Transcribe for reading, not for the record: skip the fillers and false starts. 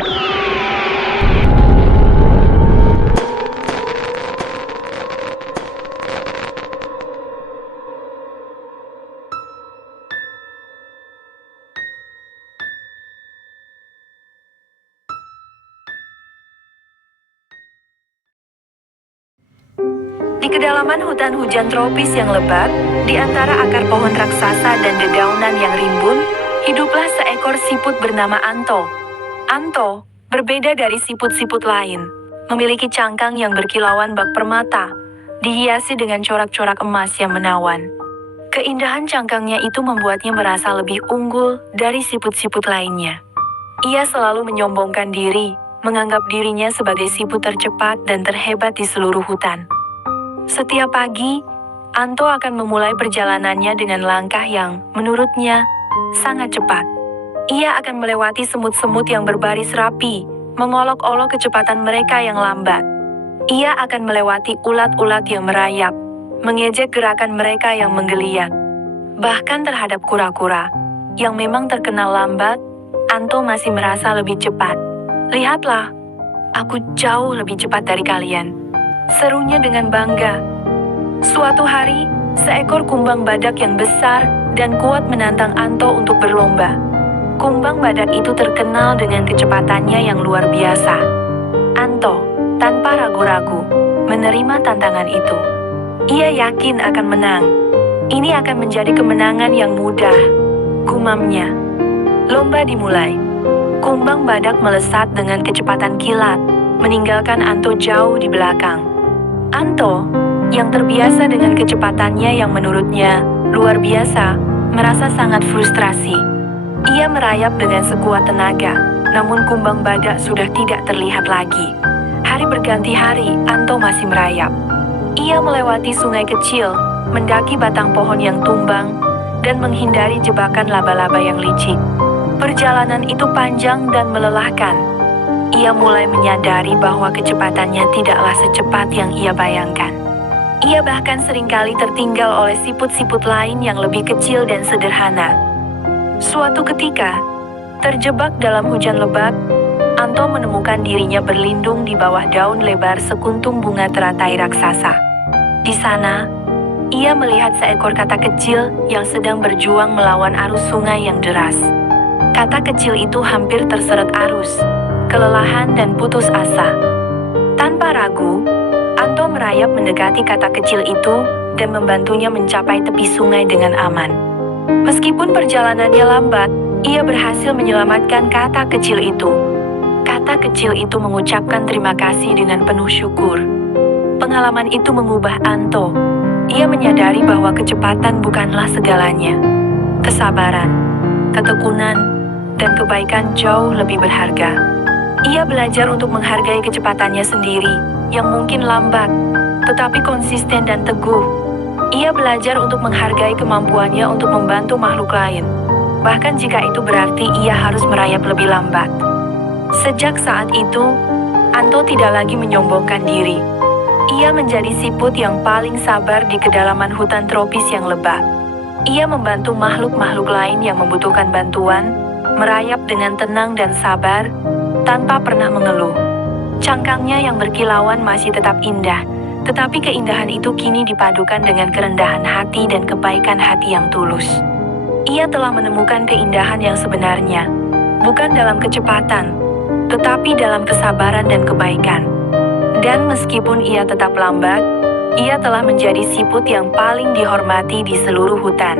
Di kedalaman hutan hujan tropis yang lebat, di antara akar pohon raksasa dan dedaunan yang rimbun, hiduplah seekor siput bernama Anto. Anto, berbeda dari siput-siput lain, memiliki cangkang yang berkilauan bak permata, dihiasi dengan corak-corak emas yang menawan. Keindahan cangkangnya itu membuatnya merasa lebih unggul dari siput-siput lainnya. Ia selalu menyombongkan diri, menganggap dirinya sebagai siput tercepat dan terhebat di seluruh hutan. Setiap pagi, Anto akan memulai perjalanannya dengan langkah yang, menurutnya, sangat cepat. Ia akan melewati semut-semut yang berbaris rapi, mengolok-olok kecepatan mereka yang lambat. Ia akan melewati ulat-ulat yang merayap, mengejek gerakan mereka yang menggeliat. Bahkan terhadap kura-kura, yang memang terkenal lambat, Anto masih merasa lebih cepat. "Lihatlah, aku jauh lebih cepat dari kalian," serunya dengan bangga. Suatu hari, seekor kumbang badak yang besar dan kuat menantang Anto untuk berlomba. Kumbang badak itu terkenal dengan kecepatannya yang luar biasa. Anto, tanpa ragu-ragu, menerima tantangan itu. Ia yakin akan menang. Ini akan menjadi kemenangan yang mudah, gumamnya. Lomba dimulai. Kumbang badak melesat dengan kecepatan kilat, meninggalkan Anto jauh di belakang. Anto, yang terbiasa dengan kecepatannya yang menurutnya luar biasa, merasa sangat frustrasi. Ia merayap dengan sekuat tenaga, namun kumbang badak sudah tidak terlihat lagi. Hari berganti hari, Anto masih merayap. Ia melewati sungai kecil, mendaki batang pohon yang tumbang, dan menghindari jebakan laba-laba yang licik. Perjalanan itu panjang dan melelahkan. Ia mulai menyadari bahwa kecepatannya tidaklah secepat yang ia bayangkan. Ia bahkan seringkali tertinggal oleh siput-siput lain yang lebih kecil dan sederhana. Suatu ketika, terjebak dalam hujan lebat, Anto menemukan dirinya berlindung di bawah daun lebar sekuntum bunga teratai raksasa. Di sana, ia melihat seekor katak kecil yang sedang berjuang melawan arus sungai yang deras. Katak kecil itu hampir terseret arus, kelelahan dan putus asa. Tanpa ragu, Anto merayap mendekati katak kecil itu dan membantunya mencapai tepi sungai dengan aman. Meskipun perjalanannya lambat, ia berhasil menyelamatkan katak kecil itu. Katak kecil itu mengucapkan terima kasih dengan penuh syukur. Pengalaman itu mengubah Anto. Ia menyadari bahwa kecepatan bukanlah segalanya. Kesabaran, ketekunan, dan kebaikan jauh lebih berharga. Ia belajar untuk menghargai kecepatannya sendiri, yang mungkin lambat, tetapi konsisten dan teguh. Ia belajar untuk menghargai kemampuannya untuk membantu makhluk lain, bahkan jika itu berarti ia harus merayap lebih lambat. Sejak saat itu, Anto tidak lagi menyombongkan diri. Ia menjadi siput yang paling sabar di kedalaman hutan tropis yang lebat. Ia membantu makhluk-makhluk lain yang membutuhkan bantuan, merayap dengan tenang dan sabar, tanpa pernah mengeluh. Cangkangnya yang berkilauan masih tetap indah, tetapi keindahan itu kini dipadukan dengan kerendahan hati dan kebaikan hati yang tulus. Ia telah menemukan keindahan yang sebenarnya, bukan dalam kecepatan, tetapi dalam kesabaran dan kebaikan. Dan meskipun ia tetap lambat, ia telah menjadi siput yang paling dihormati di seluruh hutan.